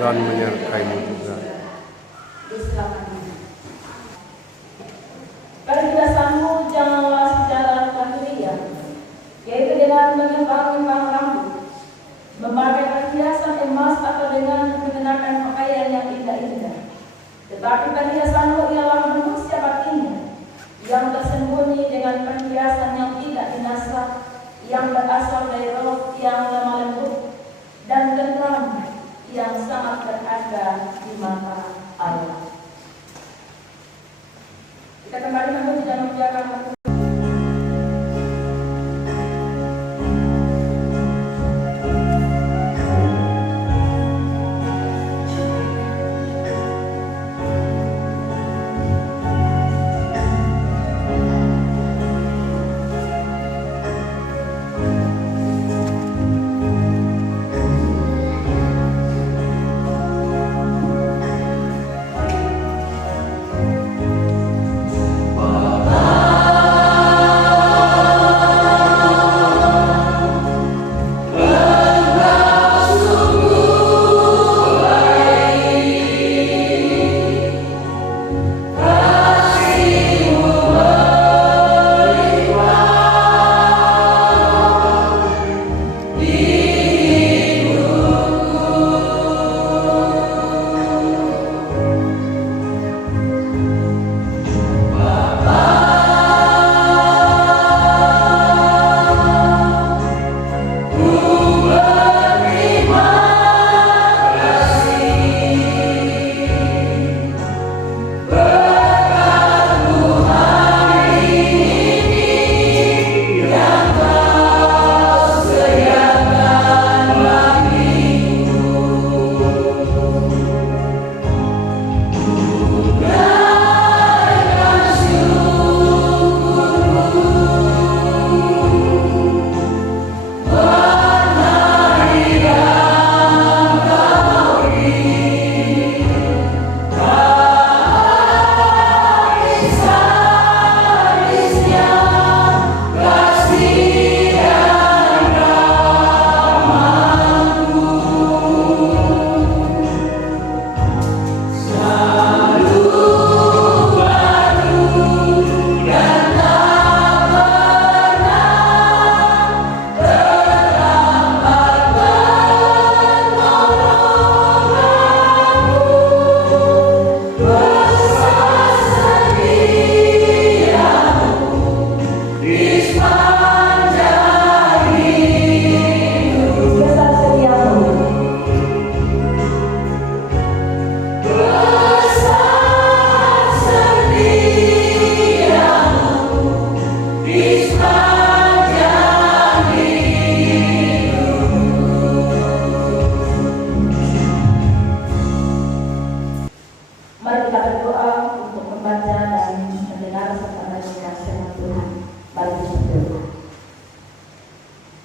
dan menyertai-Mu juga. Perhiasanmu janganlah secara lahiriah, yaitu dengan menyembah-nyembah rambut, memakai perhiasan emas atau dengan mengenakan pakaian yang indah-indah. Tetapi perhiasanmu ialah manusia batinnya, yang tersembunyi dengan perhiasan yang tidak binasa, yang berasal dari roh yang lemah lembut dan tenteram, yang sangat berharga di mata Allah. Kita kembali menuju dan menjaga waktu.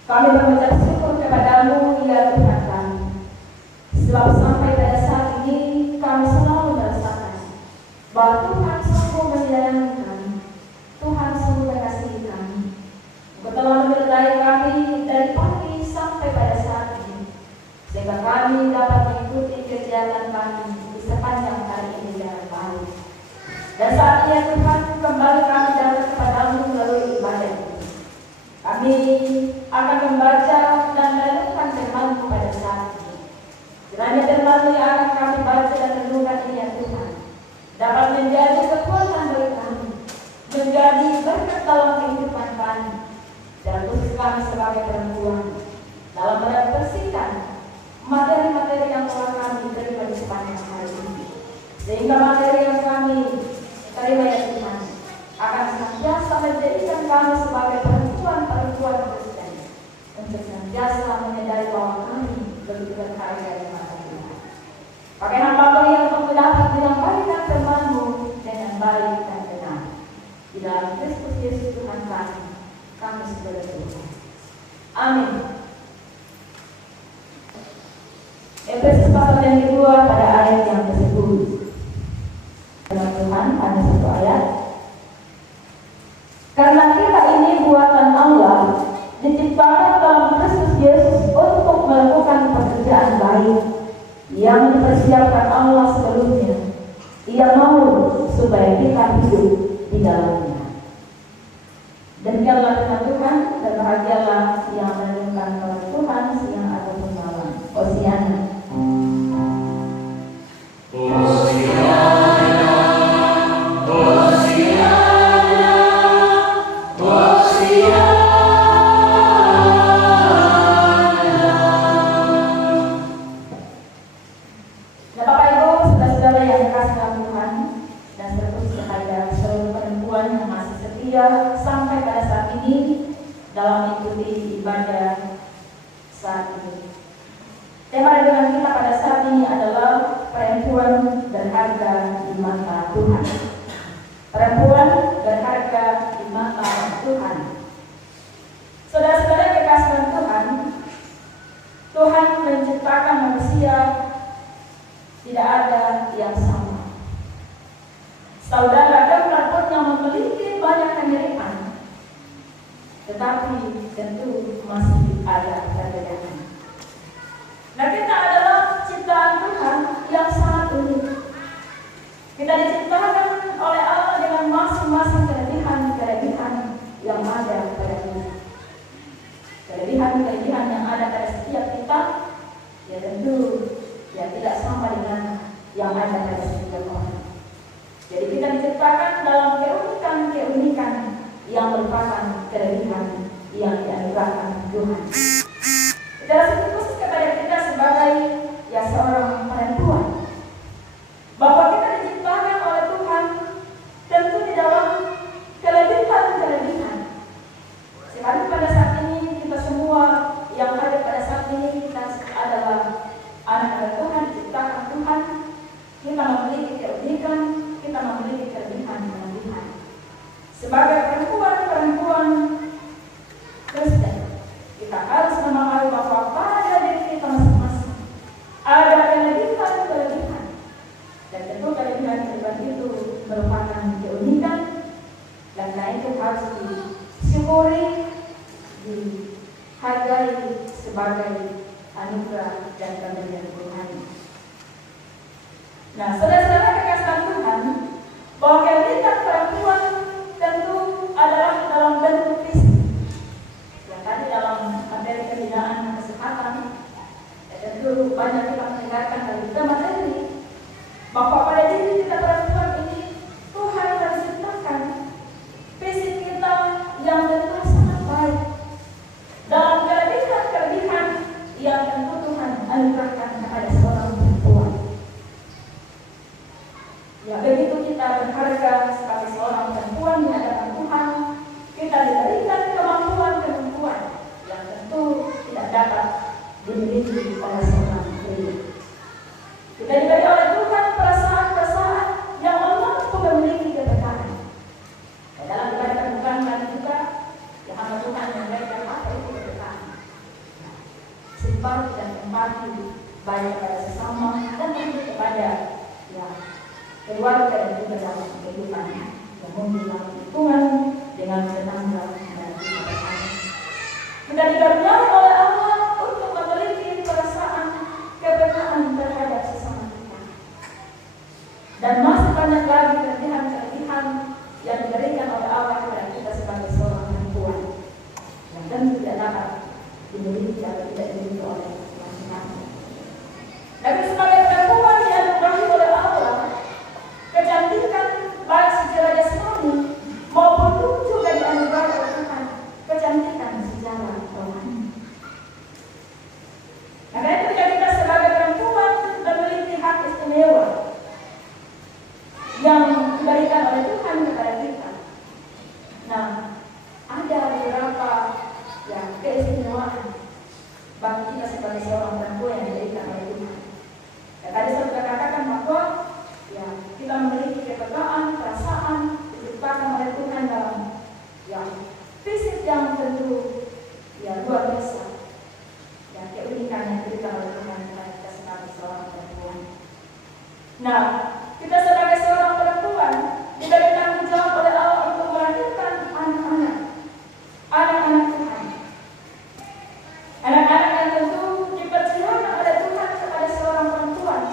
Kami mengucap syukur kepadamu, ya Tuhan kami. Sebab sampai pada saat ini kami selalu merasakan bahwa Tuhan sungguh menyayangi kami, Tuhan sungguh mengasihi kami. Engkau telah menyertai kami dari pagi sampai pada saat ini, sehingga kami dapat mengikuti kegiatan kami di sepanjang hari ini dengan baik. Dan saat ini Tuhan, kembali kami datang kepadamu melalui ibadah ini. Kami akan membaca dan merenungkan firman-Mu pada saat ini. Kiranya firman-Mu yang akan kami baca dan renungkan ini, ya Tuhan, dapat menjadi kekuatan bagi kami, menjadi berkat dalam kehidupan kami, dan khusus kami sebagai perempuan dalam merefleksikan materi-materi yang telah kami terima di sepanjang hari ini, sehingga materi yang kami terima, ya Tuhan, akan senantiasa menjadikan kami sebagai perempuan Kristen untuk senantiasa menyadari bahwa kami begitu berharga di mata Tuhan. Pakai hamba-Mu yang mendapat menyampaikan firman-Mu dengan baik dan benar. Di dalam Kristus Yesus Tuhan kami sudah berdoa. Amin. Efesus pasal yang kedua pada ayat yang ke-10. Firman Tuhan ada satu ayat. Karena kita ini buatan Allah, diciptakan dalam Kristus Yesus untuk melakukan pekerjaan baik yang dipersiapkan Allah sebelumnya. Ia mau supaya kita hidup di dalamnya. Demikianlah firman Tuhan, dan bahagialah yang merenungkan firman Tuhan siang ataupun malam. Hosiana. Sampai pada saat ini dalam mengikuti ibadah saat ini. Tema renungan kita pada saat ini adalah perempuan berharga di mata Tuhan. Perempuan berharga di mata Tuhan. Saudara-saudara kekasihan Tuhan, Tuhan menciptakan manusia tidak ada yang sama. Saudara dan pun yang memiliki banyak kemiripan, tetapi tentu masih ada perbedaan. Nah, kita adalah ciptaan Tuhan yang sangat unik. Kita diciptakan oleh Allah dengan masing-masing kelebihan yang ada pada kita. Kelebihan yang ada pada setiap kita, ya tentu ya tidak sama dengan yang ada pada setiap orang. Jadi kita diciptakan dalam keunikan yang merupakan kelebihan yang dianugerahkan Tuhan. Kita rasa khusus kepada kita sebagai ya seorang perempuan, bahwa kita diciptakan oleh Tuhan tentu di dalam kelebihan. Sekarang pada saat ini kita semua yang ada pada saat ini kita adalah anak Tuhan, diciptakan Tuhan. Kita memiliki keunikan, kita memiliki kelebihan. Sebagai perempuan Kristen, kita harus memahami bahwa pada diri kita masing-masing ada kelebihan, dan tentu kelebihan itu merupakan keunikan, dan itu harus disyukuri, dihargai sebagai anugerah dan pemberian Tuhan. Nah, saudara-saudara kekasihan Tuhan, bahwa kelebihan perempuan tentu adalah dalam bentuk fisik. Yang tadi dalam materi pembinaan kesehatan, ya tentu banyak kita mendengarkan dari kita materi bahwa pada diri kita perempuan ini Tuhan menciptakan fisik kita yang tentu sangat baik. Dalam kelebihan yang tentu Tuhan anugerahkan kepada seorang perempuan. Ya, begitu kita berharga sebagai seorang perempuan di hadapan Tuhan, kita diberikan kemampuan yang tentu tidak dapat dimiliki oleh seorang pria. Kita diberi oleh Tuhan perasaan yang mampu memiliki keberkahan. Dalam ibadah perbukaan kita, yang hamba Tuhan memberikan apa itu keberkahan. Simpati dan empati baik kepada sesama dan tentu kepada keluarga dan juga dalam kehidupan yang mungkin dalam lingkungan dengan tetangga dan kita. Kita dikaruniai oleh Allah untuk memiliki perasaan keberkahan terhadap sesama kita. Dan masih banyak lagi kelebihan yang diberikan oleh Allah kepada kita sebagai seorang perempuan yang tentu tidak dapat dimiliki atau tidak dimiliki oleh masing-masing. Tapi sebagai perempuan yang dianugerahkan oleh Allah, kecantikan baik secara jasmani maupun juga dianugerahkan oleh Tuhan kecantikan secara rohani. Karena itu kita sebagai perempuan memiliki hak istimewa yang diberikan oleh Tuhan kepada kita. Nah, ada beberapa keistimewaan bagi kita sebagai seorang perempuan yang diberikan oleh Tuhan. Dan tadi saya sudah katakan bahwa kita memiliki kepekaan, perasaan diciptakan oleh Tuhan dalam fisik yang tentu luar biasa. Keunikan yang diberikan oleh Tuhan kepada kita sebagai seorang perempuan. Nah, kita sebagai seorang perempuan diberi tanggung jawab oleh Allah untuk melahirkan anak-anak Tuhan. Anak-anak yang tentu dipercayakan oleh Tuhan kepada seorang perempuan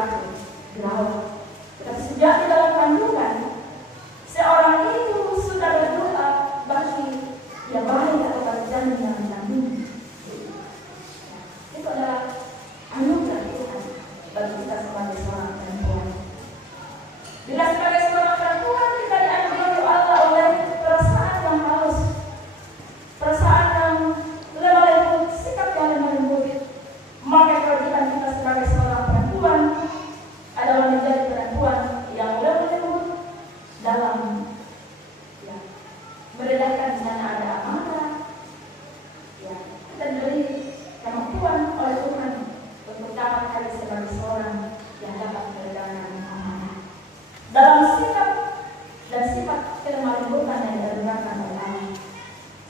lahir, dirawat. Tetapi sejak di dalam kandungan, seorang itu sudah berdoa bagi yang baik atau bagi janin yang mengandung. Itu adalah anugerah Tuhan bagi kita sebagai seorang perempuan. Bila sebagai seorang perempuan kita dianugerahi Allah oleh perasaan yang halus, perasaan yang lemah lembut, sikap yang lemah lembut, maka kewajiban kita sebagai seorang perempuan adalah menjadi perempuan yang lemah lembut dalam meredakan di mana ada amarah. Kita diberi kemampuan oleh Tuhan untuk dapat hadir sebagai seorang yang dapat meredakan amarah dalam sikap dan sifat kelemah lembutan yang diajarkan oleh Allah.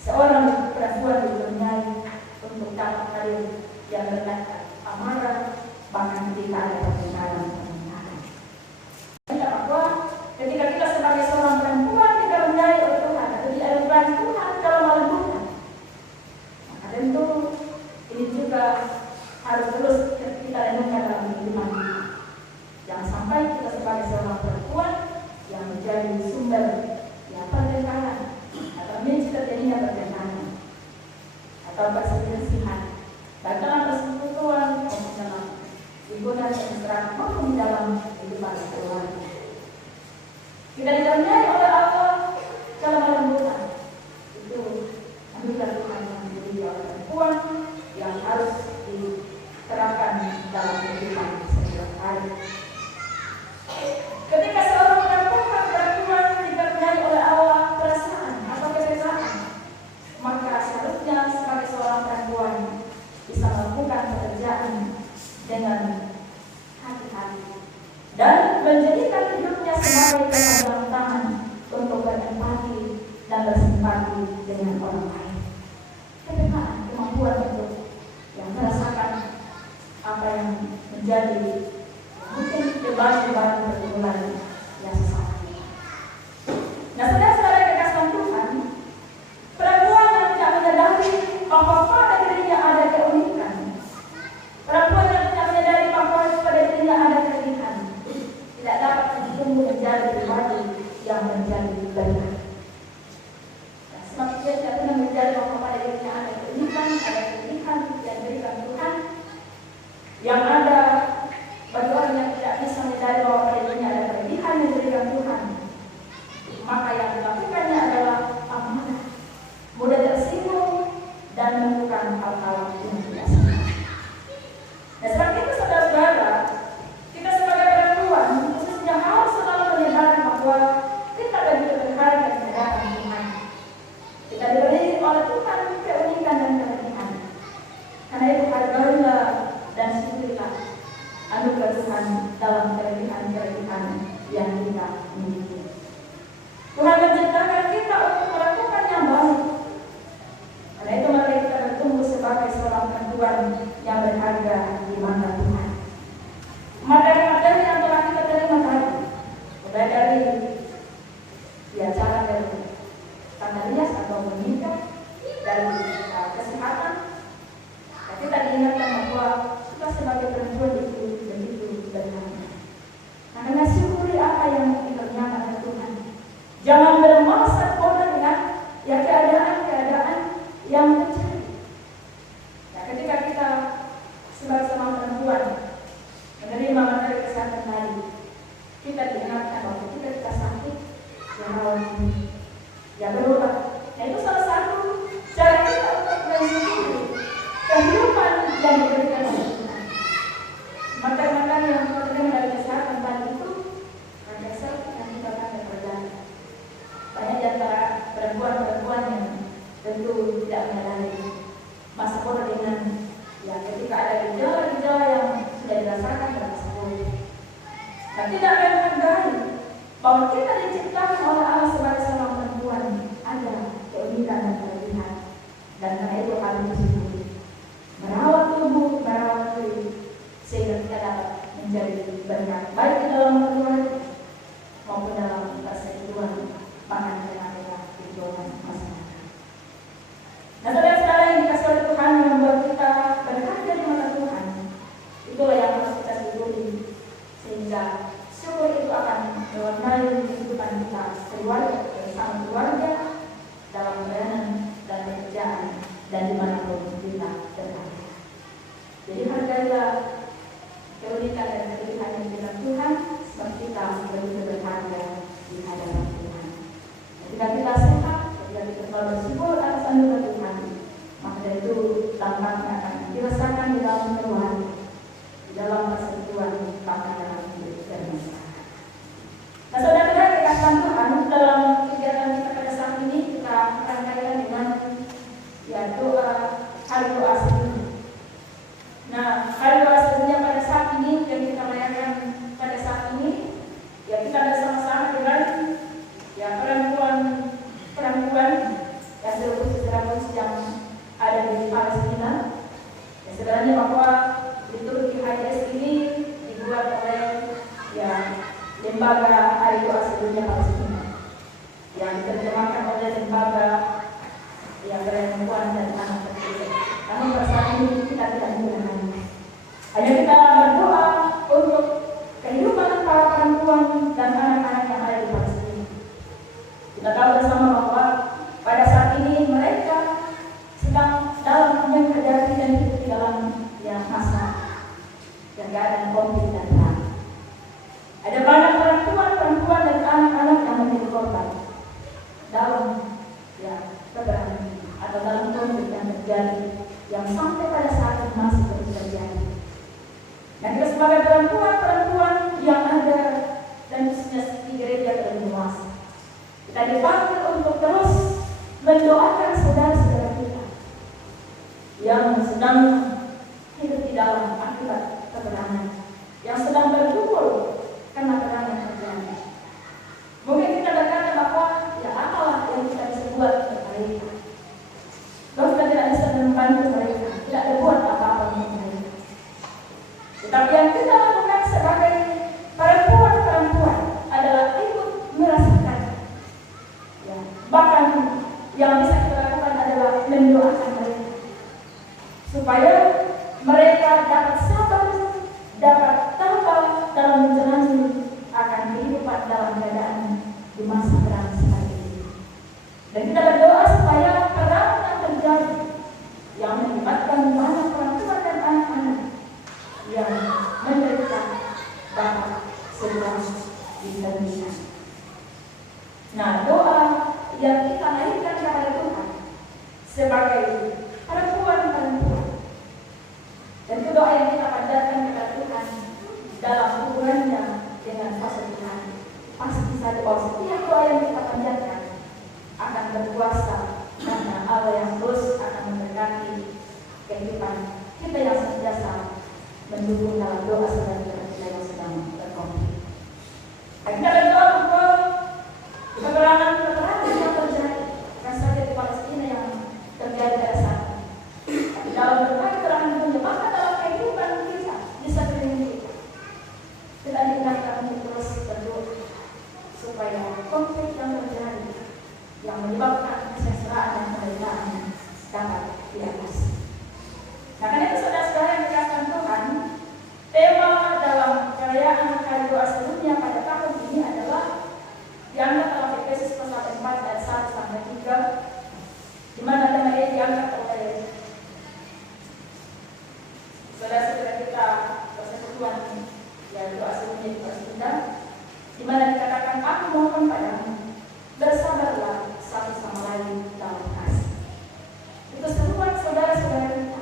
Seorang perempuan dikurniai untuk dapat hadir yang meredakan amarah bahkan ketika ada pertengkaran. Bahwa ketika kita sebagai seorang perempuan dikurniai oleh Tuhan atau diajarkan Tuhan dalam lembutan, maka tentu ini juga harus terus kita renungkan dalam kehidupan kita. Jangan sampai kita sebagai seorang perempuan yang menjadi sumber pertengkaran atau memicu terjadinya pertengkaran atau perselisihan baik dalam persekutuan maupun dalam hubungan permesraan maupun di dalam kehidupan keluarga. Kita dikaruniai oleh Allah dalam lembutan. Itu anugerah Tuhan yang diberi oleh perempuan yang harus diterapkan dalam kehidupan setiap hari. Ketika seorang perempuan dikaruniai oleh Allah perasaan atau kesesakan, maka seharusnya sebagai seorang perempuan bisa melakukan pekerjaan dengan hati-hati dan menjadikan hidupnya sebagai kepanjangan tangan untuk berempati dan bersimpati dengan orang lain. Kepekaan, kemampuan untuk yang merasakan apa yang menjadi mungkin beban-beban pergumulan yang sesat. Nah, saudara-saudara yang dikasihi Tuhan, perempuan yang tidak menyadari bahwa pada dirinya ada keunikan, perempuan yang tidak menyadari bahwa pada dirinya ada kelebihan, tidak dapat tumbuh menjadi pribadi yang menjadi berkat. Nah, sebab dia tidak pernah menyadari bahwa pada dirinya ada keunikan, ada kelebihan yang diberikan Tuhan, yang ada bagi orang yang tidak bisa menyadari bahwa pada dirinya ada kelebihan yang diberikan Tuhan, maka yang dilakukannya adalah amarah, mudah tersinggung dan melakukan hal-hal yang tidak senang. Nah, seperti itu saudara-saudara, kita sebagai perempuan khususnya harus selalu menyadari bahwa kita begitu berharga di hadapan Tuhan. Kita diberi oleh Tuhan keunikan dan kelebihan. Karena itu hargailah dan syukurilah anugerah Tuhan dalam kelebihan-kelebihan yang kita miliki. Tuhan menciptakan kita untuk melakukan yang baik. Karena itu mari kita bertumbuh sebagai seorang perempuan yang berharga di mata Tuhan. Materi-materi yang telah kita terima tadi, mulai dari cara tanda rias atau menikah, dari kesehatan, kita diingatkan bahwa kita sebagai perempuan itu begitu berharga. Nah, karena syukuri apa yang dikerjakan oleh Tuhan. Jangan bermaksud bodoh dengan keadaan-keadaan yang terjadi. Nah, ketika kita sebagai seorang perempuan menerima materi kesehatan tadi, kita diingatkan bahwa ketika kita sakit, ya rawat diri, ya berobat. Nah, itu salah satu cara kita untuk mensyukuri kehidupan yang diberikan oleh Tuhan. Materi-materi yang kita terima dari kesehatan tadi itu berasal yang kita akan terjadi. Banyak di antara perempuan-perempuan yang tentu tidak menyadari masa bodoh dengan ketika ada gejala-gejala yang sudah dirasakan dalam sekolah. Dan tidak menghargai bahwa kita diciptakan oleh Allah sebagai seorang perempuan ada keunikan dan kelebihan. Dan karena itu harus disyukuri. Merawat tubuh, merawat diri, sehingga kita dapat menjadi berkat baik di dalam keluarga maupun dalam persekutuan bahkan dengan kehidupan masyarakat. Nah, saudara-saudara yang dikasih oleh Tuhan yang membuat kita berharga di mata Tuhan, itulah yang harus kita syukuri Sebenarnya bahwa liturgi HDS ini dibuat oleh Lembaga Hari Doa Sedunia Palestina yang diterjemahkan oleh Lembaga Perempuan dan Anak Kecil. Namun pada saat ini kita tidak menggunakannya. Hanya kita berdoa untuk kehidupan para perempuan dan anak-anak yang ada di Palestina. Kita tahu bersama bahwa pada saat ini mereka sedang dalam menghadapi dan hidup di dalam masa keadaan konflik dan perang. Ada banyak perempuan dan anak-anak yang menjadi korban dalam peperangan atau dalam konflik yang terjadi, yang sampai pada saat ini masih terus terjadi. Nah, kita sebagai perempuan yang ada dan khususnya di gereja terluas, kita dipanggil untuk terus mendoakan saudara-saudara kita yang sedang hidup di dalam akibat peperangan, yang sedang bergumul karena perang yang terjadi. Mungkin kita berkata bahwa apalah yang kita bisa buat untuk mereka. Bahwa kita tidak bisa membantu mereka, tidak berbuat apa-apa untuk mereka. Tetapi yang kita lakukan sebagai perempuan adalah ikut merasakan. Bahkan yang bisa kita lakukan adalah mendoakan mereka supaya mereka dapat sabar, dapat tabah dalam menjalani akan kehidupan dalam keadaan di masa perang seperti ini. Dan kita berdoa supaya perang yang terjadi yang melibatkan banyak perempuan dan anak-anak yang menderita dapat segera dihentikan. Nah, doa yang kita naikkan kepada Tuhan sebagai perempuan dan itu doa yang kita panjatkan kepada Tuhan dalam hubungannya dengan kuasa Tuhan. Pasti saja bahwa setiap doa yang kita panjatkan akan berkuasa karena Allah yang terus akan memberkati kehidupan kita yang senantiasa mendukung dalam doa saudara-saudara kita yang sedang berkonflik. Kita berdoa bahwa peperangan yang terjadi bukan saja di Palestina yang terjadi pada saat ini, tapi dalam berbagai peperangan dunia, bahkan dalam kehidupan kita di sekeliling kita. Kita diingatkan untuk terus berdoa supaya konflik yang terjadi yang menyebabkan kesengsaraan dan penderitaan dapat diatasi. Nah, karena itu saudara-saudara yang dikasihi Tuhan, tema dalam perayaan Hari Doa Sedunia pada tahun ini adalah diangkat dalam Efesus pasal 4 ayat 1 sampai 3, di mana tema ini diangkat oleh saudara-saudara kita persekutuan doa sedunia di Palestina, di mana dikatakan, aku mohon padamu, bersabarlah satu sama lain dalam kasih. Itu seruan saudara-saudara kita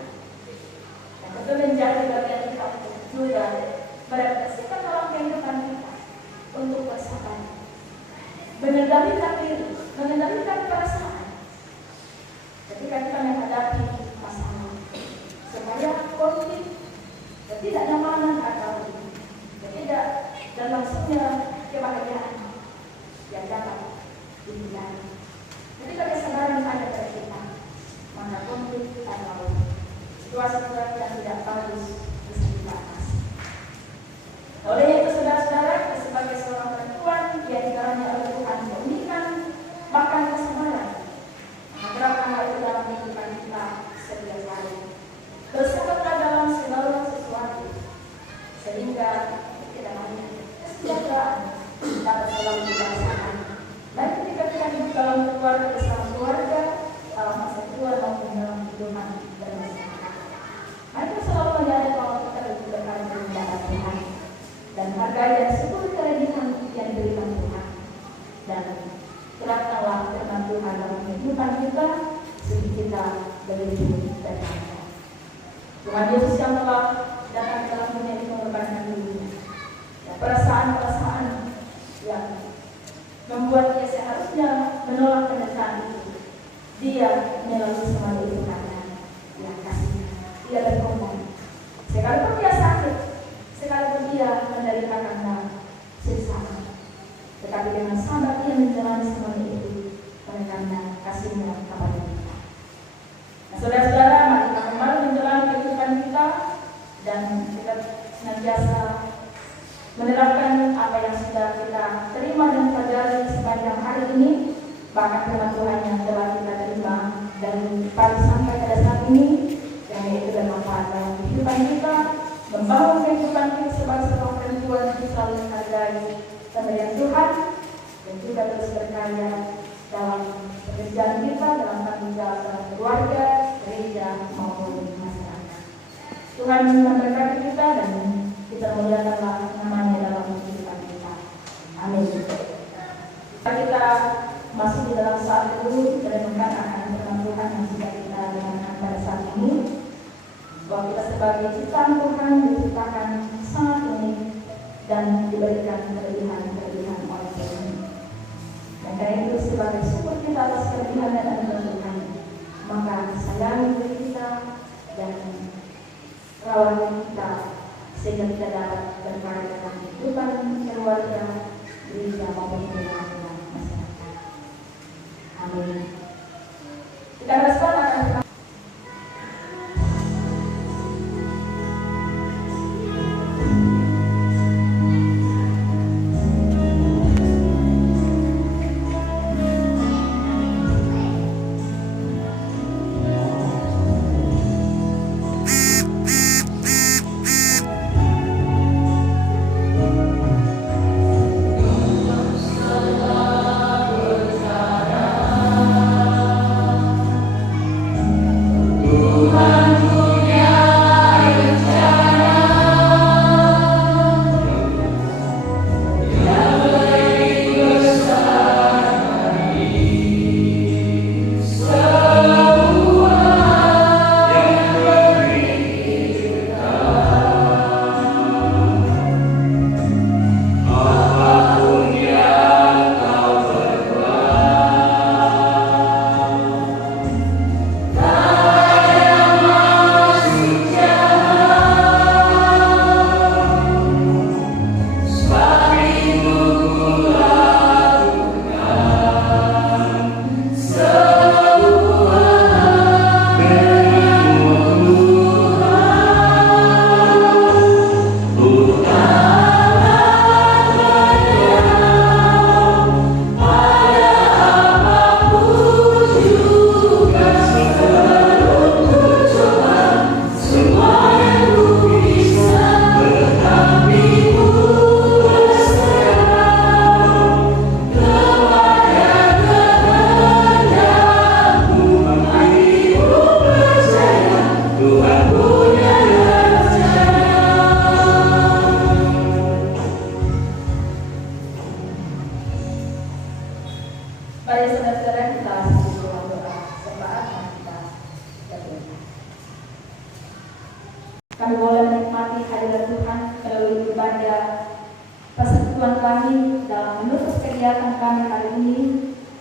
yang betul menjadi bagian kita juga merefleksikan dalam kehidupan kita untuk bersabar, mengendalikan diri, mengendalikan perasaan ketika kita menghadapi masalah, supaya konflik ketidaknyamanan atau tidak dan langsungnya kebahagiaan yang dapat dihindari. Ketika kesabaran ada pada kita, maka konflik atau situasi yang tidak bagus bisa kita atasi. Oleh itu saudara-saudara, sebagai seorang perempuan yang dikaruniai oleh Tuhan memberikan bahkan kesabaran, menerapkan hal itu dalam kehidupan kita setiap hari. Bersabarlah dalam segala sesuatu, sehingga kita banyak kesejahteraan dapat selalu dirasakan. Baik ketika kita hidup dalam keluarga bersama keluarga, dalam masa tua maupun dalam kehidupan bermasyarakat. Mari kita selalu menyadari bahwa kita berdoa kepada Tuhan dan hargai dan syukur kelebihan yang diberikan Tuhan. Dan terapkanlah firman Tuhan dalam kehidupan kita, sehingga kita lebih berkata. Tuhan Yesus yang telah datang ke dalam dunia ini mengorbankan dirinya. Perasaan-perasaan yang membuat dia seharusnya menolak penderitaan itu, dia melalui semua itu karena dia kasih, dia berkorban. Sekalipun dia sakit, sekalipun dia menderita karena siksaan, tetapi dengan sabar dia menjalani semua itu karena kasihnya kepada kita. Nah, saudara-saudara, mari kita kembali menjalani kehidupan kita senantiasa menerapkan apa yang sudah kita terima dan pelajari sepanjang hari ini, bahkan firman Tuhan yang telah kita terima dan pagi sampai pada saat ini, yang itu bermanfaat dalam kehidupan kita, membangun kehidupan kita sebagai seorang perempuan yang selalu menghargai pemberian Tuhan, dan juga terus berkarya dalam pekerjaan kita, dalam tanggung jawab dalam keluarga, gereja maupun masyarakat. Tuhan memberkati kita dan kita muliakanlah namanya dalam kehidupan kita. Amin. Kita masuk di dalam saat itu merenungkan akan firman Tuhan yang sudah kita dengarkan pada saat ini, bahwa kita sebagai ciptaan Tuhan diciptakan sangat unik dan diberikan kelebihan-kelebihan oleh Tuhan. Dan karena itu sebagai syukur kita atas kelebihan dan anugerah Tuhan, maka sayangi diri kita dan rawat kita sehingga kita dapat berkarya dalam kehidupan keluarga, gereja maupun masyarakat. Amin. Kita respon akan kami boleh menikmati hadirat Tuhan melalui ibadah persekutuan kami dalam menutup kegiatan kami hari ini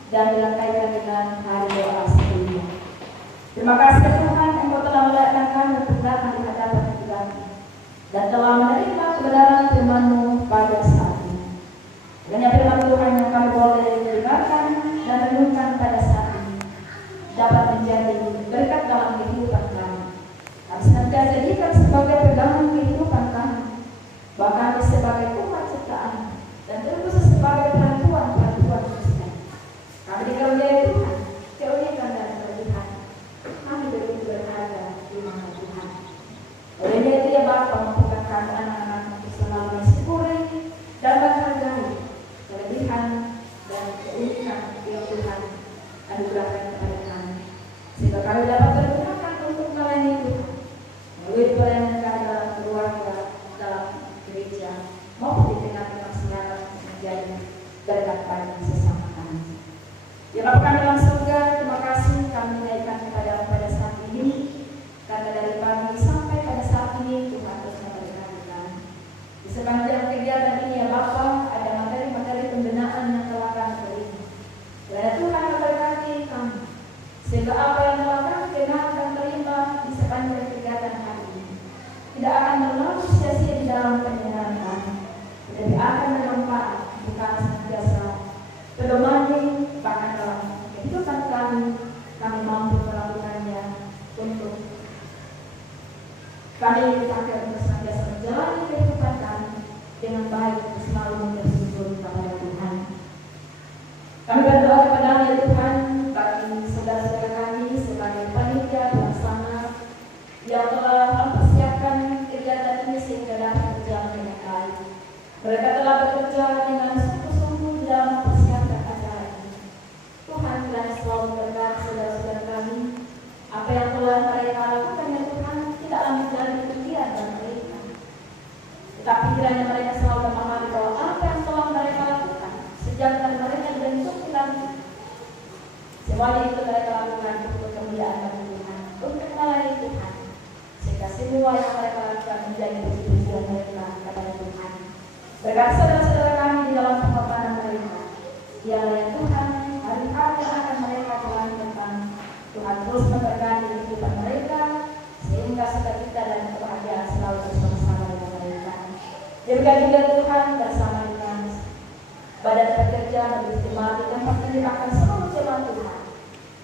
dan dilengkapi dengan hari doa sebelumnya. Terima kasih Tuhan, Engkau telah melihatkan kami untuk datang di hadapan kami dan telah menerima kebenaran firman-Mu pada saat ini. Kiranya firman Tuhan yang kami boleh dengarkan dan renungkan pada saat ini dapat menjadi berkat dalam kehidupan kami. Kami senantiasa jadikan sebagai pegangan kehidupan kami, bahkan sebagai umat ciptaan dan terkhusus sebagai perempuan-perempuan Kristen. Kami dikaruniai Tuhan, keunikan dan kelebihan. Kami begitu berharga di mata Tuhan. Olehnya itu ya Bapa, mampukan kami anak-anak untuk selalu mensyukuri dan menghargai kelebihan bekerja dengan sungguh-sungguh dalam mempersiapkan acara ini. Tuhan kiranya selalu memberkati saudara-saudara kami. Apa yang telah mereka lakukan ya Tuhan tidaklah menjadi ujian bagi mereka, tetapi kiranya mereka selalu memahami bahwa apa yang telah mereka lakukan sejak dari mereka dibentuk di langit, semuanya itu mereka lakukan untuk kemuliaan bagi Tuhan, untuk melayani Tuhan, sehingga semua yang mereka lakukan menjadi puji-pujian mereka kepada Tuhan. Berkat saudara-saudara kami di dalam pengorbanan mereka, dialah ya Tuhan hari-hari yang akan mereka jalani depan. Tuhan terus memberkati kehidupan mereka, sehingga sukacita dan kebahagiaan selalu bersama-sama dengan mereka. Demikian juga Tuhan bersama dengan badan pekerja Majelis Jemaat di tempat ini akan seluruh jemaat Tuhan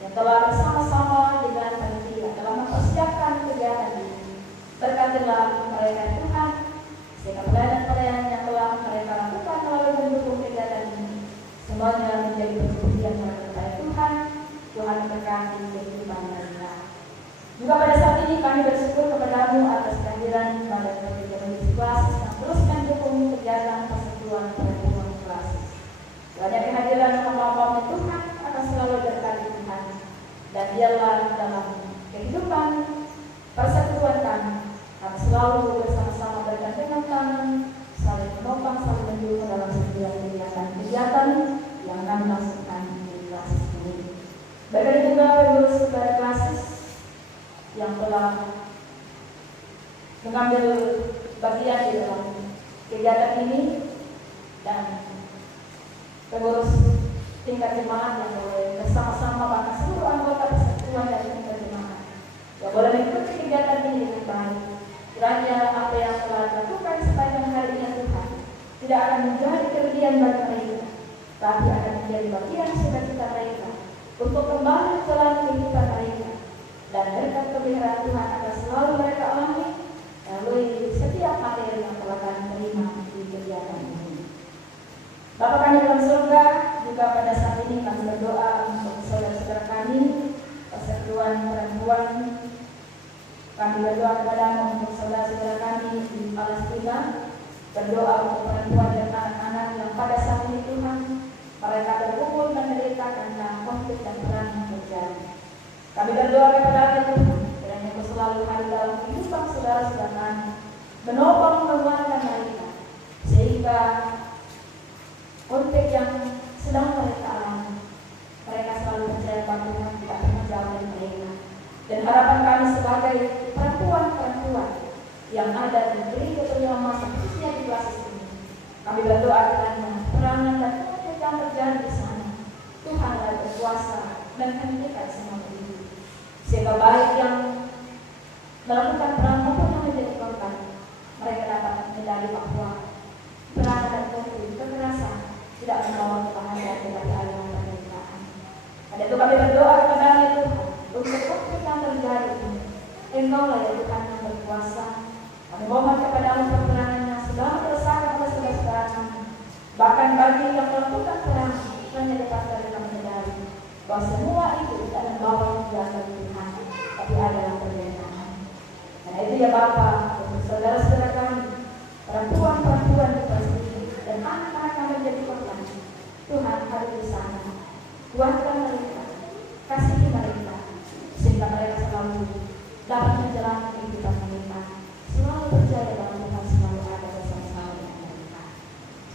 yang telah bersama-sama dengan panitia dalam mempersiapkan kegiatan ini. Berkatilah mereka Tuhan, sehingga pelayanan-pelayanan yang telah mereka lakukan melalui mendukung kegiatan ini semuanya menjadi puji-pujian kepada Tuhan. Tuhan memberkati kehidupan mereka. Juga pada saat ini kami bersyukur kepada-Mu atas kehadiran Badan Pekerja Majelis Klasis yang terus mendukung kegiatan persekutuan perempuan Klasis. Kiranya kehadiran hamba-Mu Tuhan akan selalu berkati Tuhan, dan biarlah dalam kehidupan persekutuan kami selalu bersama-sama bergandengan tangan, saling menopang, saling mendukung dalam setiap kegiatan yang kami laksanakan di Klasis ini. Baik juga pengurus dari Klasis yang telah mengambil bagian di dalam kegiatan ini, dan pengurus tingkat jemaat yang boleh bersama-sama bahkan seluruh anggota persekutuan dari tingkat jemaat yang boleh mengikuti kegiatan ini dengan baik. Kiranya apa yang telah dilakukan sepanjang hari ini Tuhan tidak akan menjadi kerugian bagi mereka, tapi akan menjadi bagian sukacita mereka untuk kembali jalan kehidupan mereka, dan berkat pemeliharaan Tuhan akan selalu mereka alami melalui setiap materi yang telah kami terima di kegiatan ini. Bapa kami dalam surga, juga pada saat ini kami berdoa untuk saudara-saudara kami persekutuan perempuan. Kami berdoa kepada-Mu untuk saudara-saudara kami di Palestina, berdoa untuk perempuan dan anak-anak yang pada saat ini Tuhan mereka berkumpul menderita karena konflik dan perang yang terjadi. Kami berdoa kepada Tuhan, kiranya Kau selalu hadir dalam kehidupan saudara-saudara kami, menopang menguatkan mereka, sehingga konflik yang sedang mereka alami, mereka selalu percaya bahwa Tuhan tidak pernah jauh dari mereka. Dan harapan kami sebagai perempuan-perempuan yang ada di gereja Penyelamat khususnya di Klasis ini, kami berdoa kiranya perangan dan yang terjadi di sana, Tuhanlah berkuasa dan menghentikan semua itu, sehingga baik yang melakukan perang maupun yang menjadi korban, mereka dapat menyadari bahwa perang dan konflik kekerasan tidak membawa kebahagiaan bagi alam penderitaan. Pada itu kami berdoa kepada Tuhan untuk konflik yang terjadi ini, Engkaulah ya Tuhan yang berkuasa. Kami mohon kepada-Mu peperangan yang sudah meresahkan oleh saudara-saudara kami. Bahkan bagi yang melakukan perang, hanya dapat mereka menyadari bahwa semua itu tidak membawa kebahagiaan Tuhan, tapi adalah penderitaan. Karena itu ya Bapa, untuk saudara-saudara kami, perempuan-perempuan di Palestina dan anak-anak yang menjadi korban, Tuhan hadir di sana. Kuatkan mereka, kasihi mereka, sehingga mereka selalu dapat menjalani kehidupan mereka, selalu percaya bahwa Tuhan selalu ada bersama-sama dengan mereka.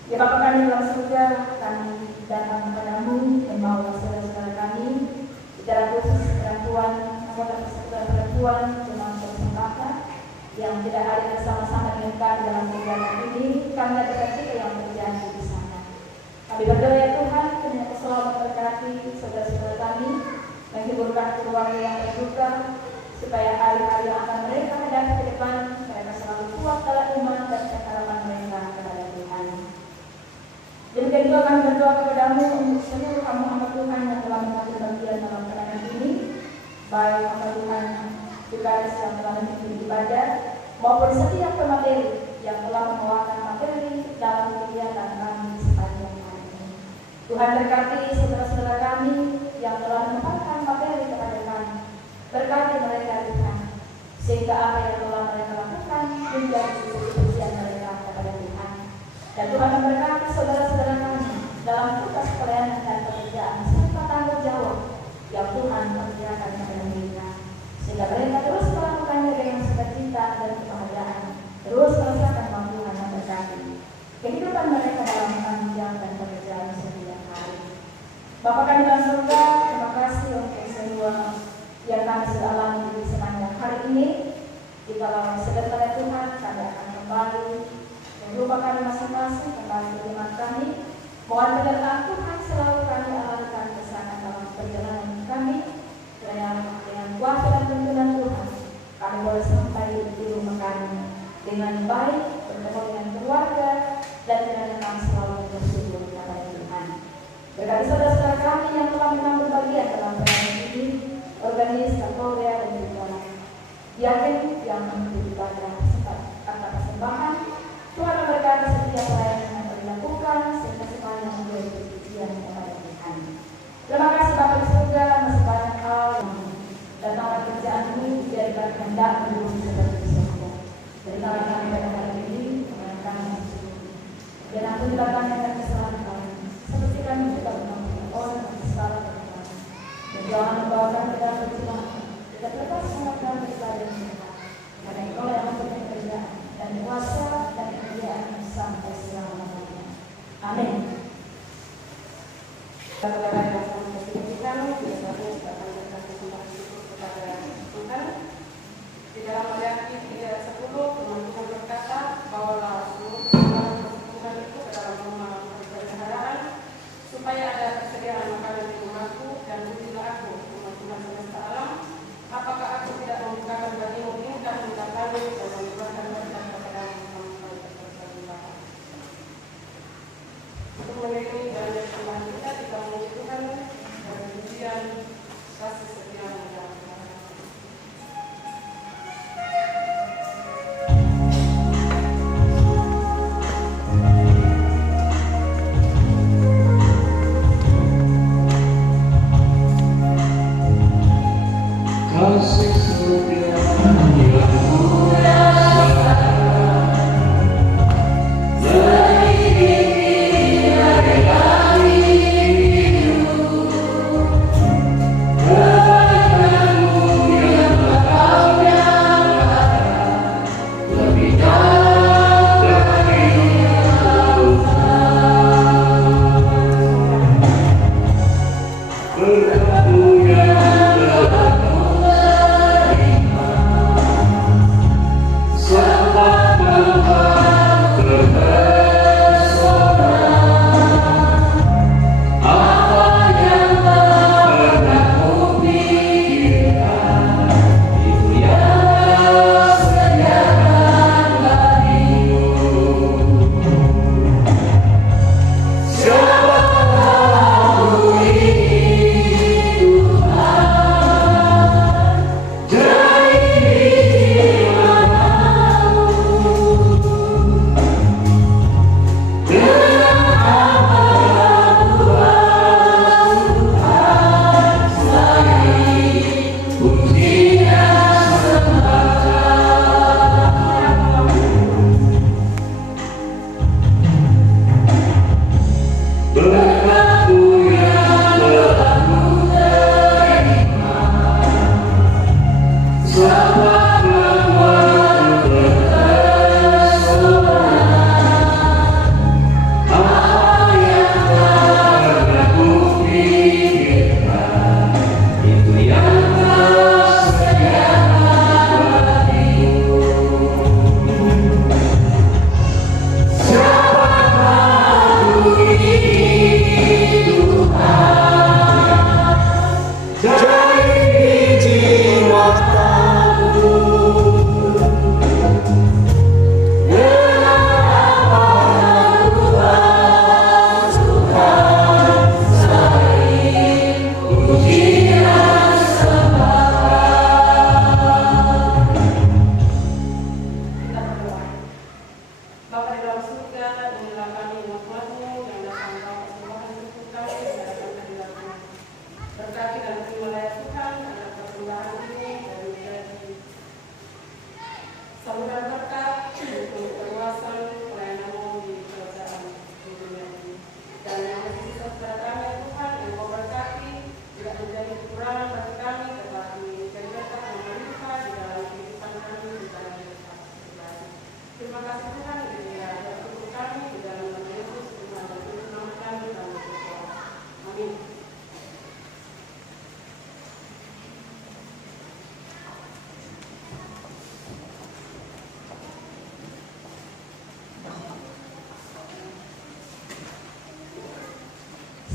Ya Bapa kami dalam surga, kami datang kepada-Mu dan mau saudara-saudara kami, secara khusus perempuan, anggota persekutuan perempuan, jemaat bersama yang tidak hadir bersama-sama dengan kami dalam kegiatan ini, kami adakan juga yang terjadi di sana. Kami berdoa ya Tuhan, kiranya selalu memberkati saudara-saudara kami, menghiburkan keluarga yang terluka, supaya hari-hari yang akan mereka hadapi ke depan, mereka selalu kuat dalam iman dan keharapan mereka kepada Tuhan. Demikian juga kami berdoa kepada-Mu untuk seluruh hamba-hamba Tuhan yang telah mengambil bagian dalam pelayanan ini, baik hamba Tuhan Yukaris yang telah memimpin ibadah, maupun setiap pemateri yang telah membawakan materi dalam kegiatan kami sepanjang hari ini. Tuhan berkati saudara-saudara kami yang telah menempatkan materi kepada kami. Berkati mereka Tuhan, sehingga apa yang telah mereka lakukan menjadi pujian mereka kepada Tuhan. Dan Tuhan memberkati pekerjaan serta tanggung jawab yang Tuhan percayakan kepada mereka, sehingga mereka terus melakukannya dengan sukacita dan kebahagiaan, terus merasakan Tuhan yang berkati kehidupan mereka dalam tanggung jawab dan pekerjaan setiap hari. Bapa kami dalam surga, terima kasih untuk semua yang kami sudah alami di sepanjang hari ini. Jikalau sebentar Tuhan, kami akan kembali merubah kami masing-masing kembali ke iman kami. Mohon penyertaan Tuhan selalu kami alami bersama dalam perjalanan kami. Dengan kuasa dan tuntunan Tuhan, kami boleh sampai di rumah kami dengan baik, bertemu dengan keluarga, dan dengan kami selalu bersyukur kepada Tuhan. Berkati saudara-saudara kami yang telah mengambil bagian dalam perayaan ini, organis, Kapolda, dan juga yakin yang mengikuti ibadah atas persembahan. Tuhan memberkati setiap pelayanan yang dilakukan sehingga semuanya menjadi pujian kepada Tuhan. Terima kasih Bapa di surga, masih banyak hal yang datang kerjaan ini dijadikan kehendak menurut seperti di surga. Jadi kalau kami pada hari ini, kami dan aku dilakukan dengan kesalahan kami, seperti kami juga mengampuni orang yang salah kepada kami. Dan jangan membawakan ke dalam percobaan, tidak lepas mengamalkan ibadah kita. Karena Engkau yang mempunyai kerjaan dan kuasa dan kemuliaan sampai selama-lamanya. Amin. Saudara yang sangat signifikan, biasa kita akan berkata kepada Tuhan. Di dalam Matius 3:10, Tuhan berkata bahwa seluruh kesalahan Tuhan itu ke dalam rumah persaudaraan, supaya ada persediaan makanan di rumahku, dan pujilah aku, Tuhan semesta alam. Apakah aku tidak membukakan bagimu tingkah mintakanmu dan memberikan berkat kepadamu sampai berkesudahan. Untuk mengiringi dan persembahan kita memuji Tuhan dan pujian kasih setia-Nya dalam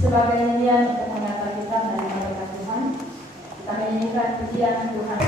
Sebagai nyanyian untuk mengangkat kita dari hadapan Tuhan, kita menyanyikan pujian Tuhan.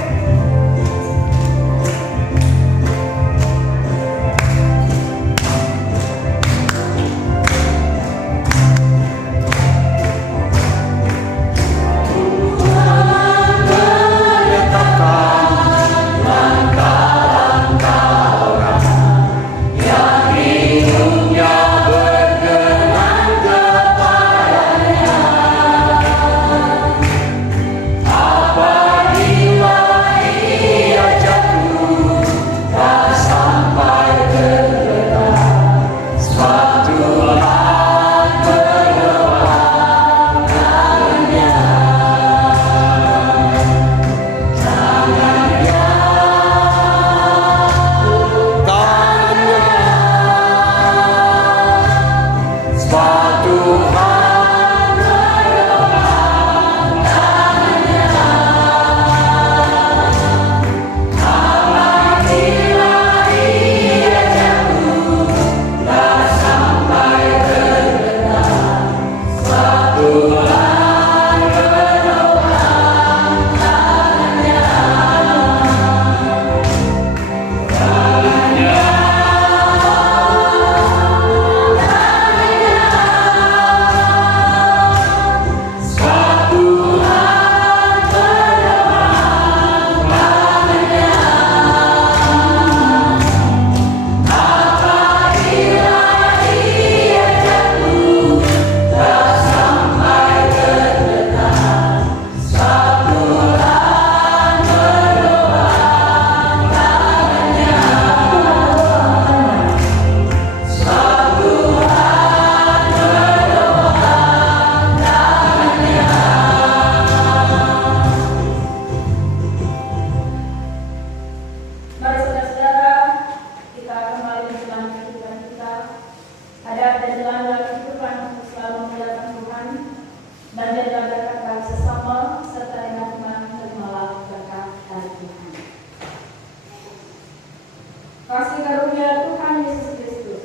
Kasih karunia Tuhan Yesus Kristus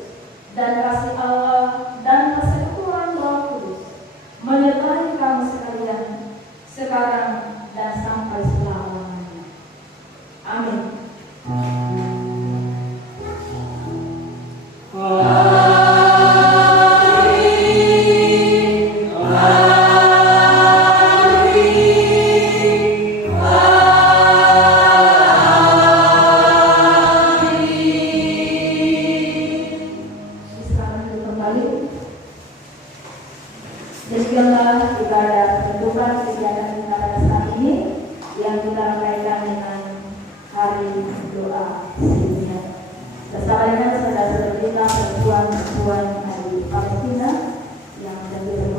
dan kasih Allah dan persekutuan Roh Kudus menyertai kamu sekalian sekarang dan sampai selama-lamanya. Amin. Demikianlah ibadah penutupan kegiatan kita pada saat ini yang kita ramaikan dengan hari doa sedunia. Bersama dengan saudara-saudara kita perempuan-perempuan dari Palestina yang menjadi